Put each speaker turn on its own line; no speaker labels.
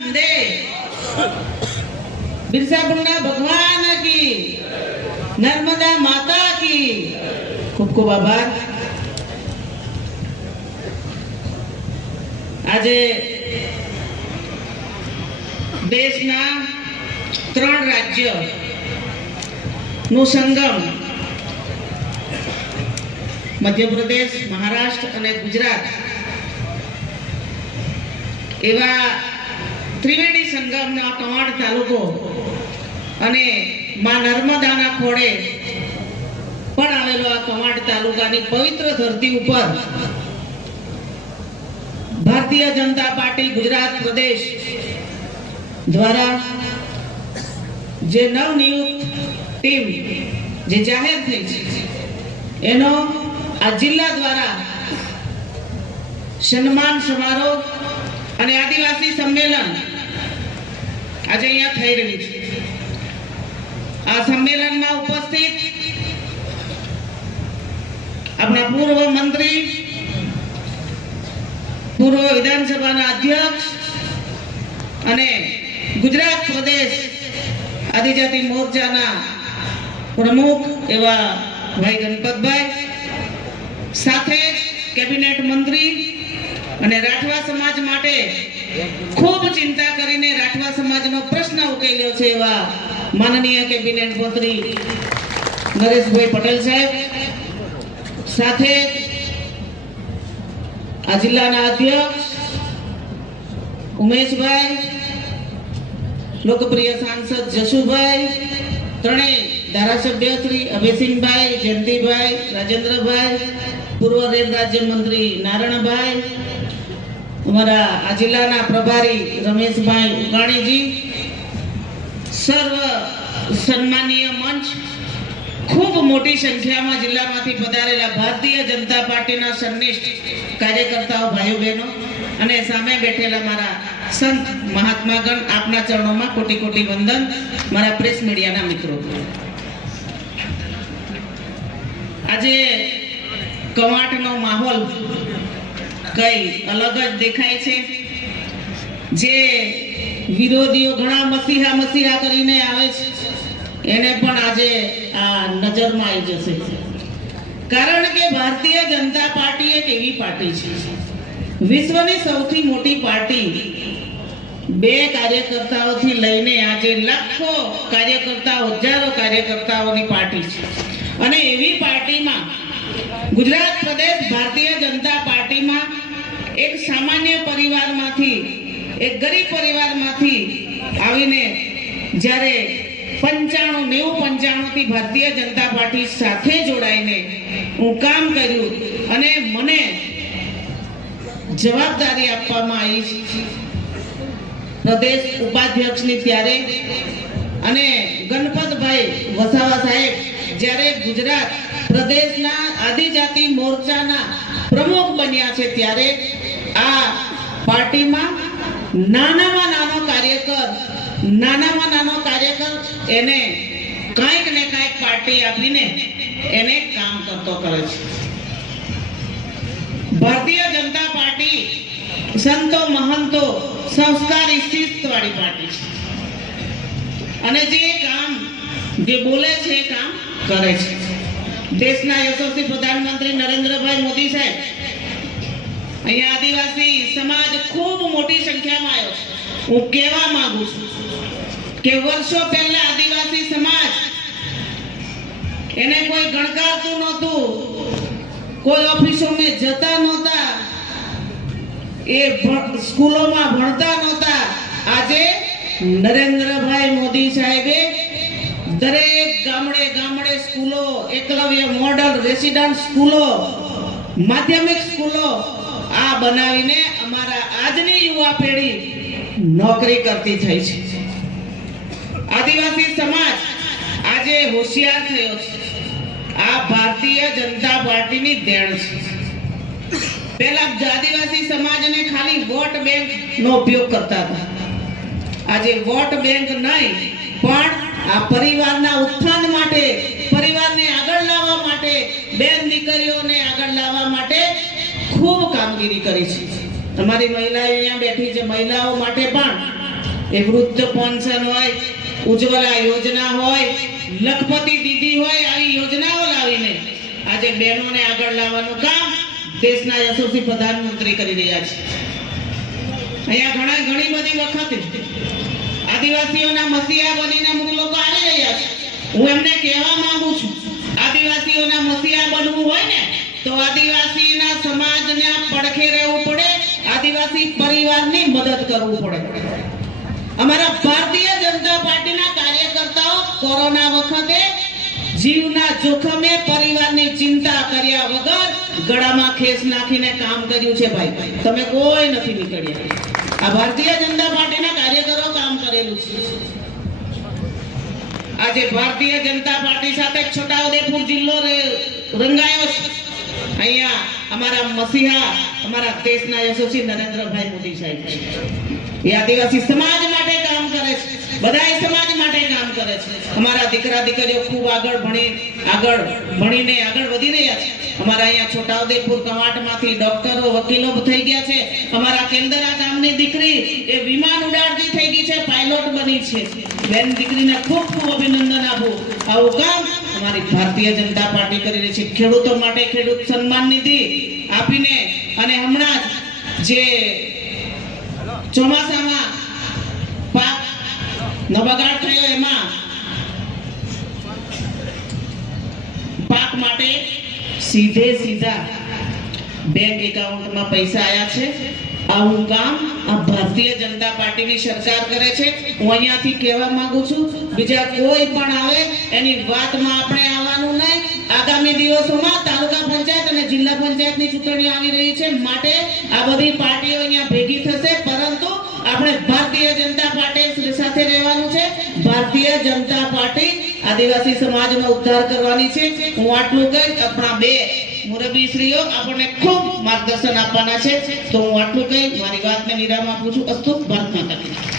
દે. બિરસા મુંડા ભગવાન કી. નર્મદા માતા કી. ખૂબ ખૂબ આભાર. આજે દેશના ત્રણ રાજ્યનું સંગમ મધ્યપ્રદેશ, મહારાષ્ટ્ર અને ગુજરાત એવા ત્રિવેણી સંગમના કવાડ તાલુકો અને માં નર્મદાના ખોળે પણ આવેલો આ કવાડ તાલુકાની પવિત્ર ધરતી ઉપર ભારતીય જનતા પાર્ટી ગુજરાત પ્રદેશ દ્વારા જે નવનિયુક્ત ટીમ જે જાહેર થઈ છે, એનો આ જિલ્લા દ્વારા સન્માન સમારોહ અને આદિવાસી સંમેલન આજે અહીંયા થઈ રહ્યું છે. આ સંમેલનમાં ઉપસ્થિત આપણા પૂર્વ મંત્રી, પૂર્વ વિધાનસભાના અધ્યક્ષ અને ગુજરાત પ્રદેશ આદિજાતિ મોરચાના પ્રમુખ એવા ભાઈ ગણપતભાઈ, સાથે કેબિનેટ મંત્રી અને રાઠવા સમાજ માટે ખૂબ ચિંતા કરીને રાઠવા સમાજનો પ્રશ્ન ઉકેલ્યો છે એવા માનનીય કેબિનેટ મંત્રી નરેશભાઈ પટેલ સાહેબ. સાથે આ જિલ્લાના અધ્યક્ષ ઉમેશભાઈ, લોકપ્રિય સાંસદ જશુભાઈ ત્રણેય ધારાસભ્ય શ્રી અભયસિંહભાઈ, જયંતિભાઈ, રાજેન્દ્રભાઈ, પૂર્વ રેલ રાજ્યમંત્રી નારાયણભાઈ અમારા આ જિલ્લાના પ્રભારી રમેશભાઈ ઉકાણીજી, સર્વ સન્માનીય મંચ ખૂબ મોટી સંખ્યામાં જિલ્લામાંથી પધારેલા ભારતીય જનતા પાર્ટીના સન્નિષ્ઠ કાર્યકર્તાઓ ભાઈઓ બહેનો અને સામે બેઠેલા મારા સંત મહાત્માગણ આપના ચરણોમાં કોટી કોટી વંદન, મારા પ્રેસ મીડિયાના મિત્રો. આજે કવાટનો માહોલ કઈ અલગ જ દેખાય છે. જે વિરોધીઓ ઘણા મસીહા મસીહા કરીને આવે છે. એને પણ આજે આ નજરમાં આવી જશે. કારણ કે ભારતીય જનતા પાર્ટી એક એવી પાર્ટી છે. વિશ્વની સૌથી મોટી પાર્ટી બે કાર્યકર્તાઓથી લઈને આજે લાખો કાર્યકર્તાઓ, હજારો કાર્યકર્તાઓની પાર્ટી છે. અને એવી પાર્ટીમાં ગુજરાત પ્રદેશ ભારતીય જનતા એક સામાન્ય પરિવારમાંથી, એક ગરીબ પરિવારમાંથી આવીને જ્યારે પંચાણું, નેવું પંચાણું થી ભારતીય જનતા પાર્ટી સાથે જોડાઈને હું કામ કર્યું અને મને જવાબદારી આપવામાં આવી પ્રદેશ ઉપાધ્યક્ષની ત્યારે અને ગણપતભાઈ વસાવા સાહેબ જ્યારે ગુજરાત પ્રદેશના આદિજાતિ મોરચાના પ્રમુખ બન્યા છે ત્યારે આ પાર્ટીમાં નાનામાં નાનો કાર્યકર, નાનામાં નાનો કાર્યકર એને કાંઈક ને કાંઈક પાર્ટી આપીને એને કામ કરતો કરે છે. ભારતીય જનતા પાર્ટી સંતો મહંતો સંસ્કારી શિસ્તવાળી પાર્ટી છે. અને જે કામ, જે બોલે છે એ કામ કરે છે. દેશના યશસ્વી પ્રધાનમંત્રી નરેન્દ્રભાઈ મોદી સાહેબ અહીંયા આદિવાસી સમાજ ખૂબ મોટી સંખ્યામાં આવ્યો છે. હું કહેવા માંગુ છું કે વર્ષો પહેલા આદિવાસી સમાજ એને કોઈ ગણકારતું નહોતું, કોઈ ઓફિસોમાં જતા નહોતા, એ સ્કૂલોમાં ભણતા નહોતા. આજે નરેન્દ્રભાઈ મોદી સાહેબે દરેક ગામડે ગામડે સ્કૂલો, એકલવ્ય મોડલ, રેસિડન્ટ સ્કૂલો, માધ્યમિક સ્કૂલો બનાવીને અમારા આજની યુવા પેઢી નોકરી કરતી થઈ છે. આદિવાસી સમાજ આજે હોશિયાર થયો છે. આ ભારતીય જનતા પાર્ટીની દેણ છે. પહેલા આદિવાસી સમાજને ખાલી વોટ બેંક નો ઉપયોગ કરતા હતા. આજે વોટ બેંક નહીં, પણ આ પરિવારના ઉત્થાન માટે, પરિવારને આગળ લાવવા માટે, બેન દીકરીઓને આગળ લાવવા માટે ખૂબ કામગીરી કરી છે. તમારી મહિલાઓ અહીંયા બેઠી છે. મહિલાઓ માટે પણ એ વૃદ્ધ પેન્શન હોય, ઉજ્જવલા યોજના હોય, લખપતિ દીદી હોય, આવી યોજનાઓ લાવીને આજે બહેનોને આગળ લાવવાનું કામ દેશના યશસ્વી પ્રધાનમંત્રી કરી રહ્યા છે. અહીંયા ઘણા ઘણી બધી વખત આદિવાસીઓના મસીહા બનીને અમુક લોકો આવી રહ્યા છે. હું એમને કહેવા માંગુ છું, આદિવાસીઓના મસીહા બનવું હોય ને તો આદિવાસીના સમાજને પડખે રહેવું પડે, આદિવાસી પરિવારની મદદ કરવું પડે. અમારા ભારતીય જનતા પાર્ટીના કાર્યકર્તાઓ કોરોના વખતે જીવના જોખમે પરિવારની ચિંતા કર્યા વગર ગળામાં ખેસ નાખીને કામ કર્યું છે ભાઈ. તમે કોઈ નથી નીકળ્યા. આ ભારતીય જનતા પાર્ટીના કાર્યકરો કામ કરેલું છે. આજે ભારતીય જનતા પાર્ટી સાથે છોટાઉદેપુર જિલ્લો રંગાયો છે. અહીંયા અમારા મસીહા આગળ વધી રહ્યા છે. અમારા અહીંયા છોટાઉદેપુર કવાંટમાંથી ડોક્ટરો, વકીલો થઈ ગયા છે. અમારા કેન્દરા ગામની દીકરી એ વિમાન ઉડાડતી થઈ ગઈ છે, પાયલોટ બની છે. બેન દીકરીને ખૂબ ખૂબ અભિનંદન આપું. આવું કામ અમારી ભારતીય જનતા પાર્ટી કરી રહી છે. ખેડૂતો માટે ખેડૂત સન્માન નિધિ આપીને અને હમણાં જે ચોમાસામાં પાક નો બગાડ થયો એમાં પાક માટે સીધે સીધા બેંક એકાઉન્ટમાં પૈસા આવ્યા છે. આવું કામ આ ભારતીય જનતા પાર્ટીની સરકાર કરે છે. હું અહીંયાથી કહેવા માંગુ છું, બીજા કોઈ પણ આવે, એની વાતમાં આપણે આવવાનું નહીં. આગામી દિવસોમાં તાલુકા પંચાયત અને જિલ્લા પંચાયતની ચૂંટણી આવી રહી છે. માટે આ બધી પાર્ટીઓ અહીંયા ભેગી થશે, પરંતુ આપણે ભારતીય જનતા પાર્ટી સાથે રહેવાનું છે. ભારતીય જનતા પાર્ટી આદિવાસી સમાજનો ઉદ્ધાર કરવાની છે. હું આટલું કહીશ, આપણા બે મુરબ્બીશ્રીઓ આપણને ખૂબ માર્ગદર્શન આપવાના છે તો હું આટલું કહી, મારી વાતને વિરામ આપું છું અસ્તુ ભારત માતા.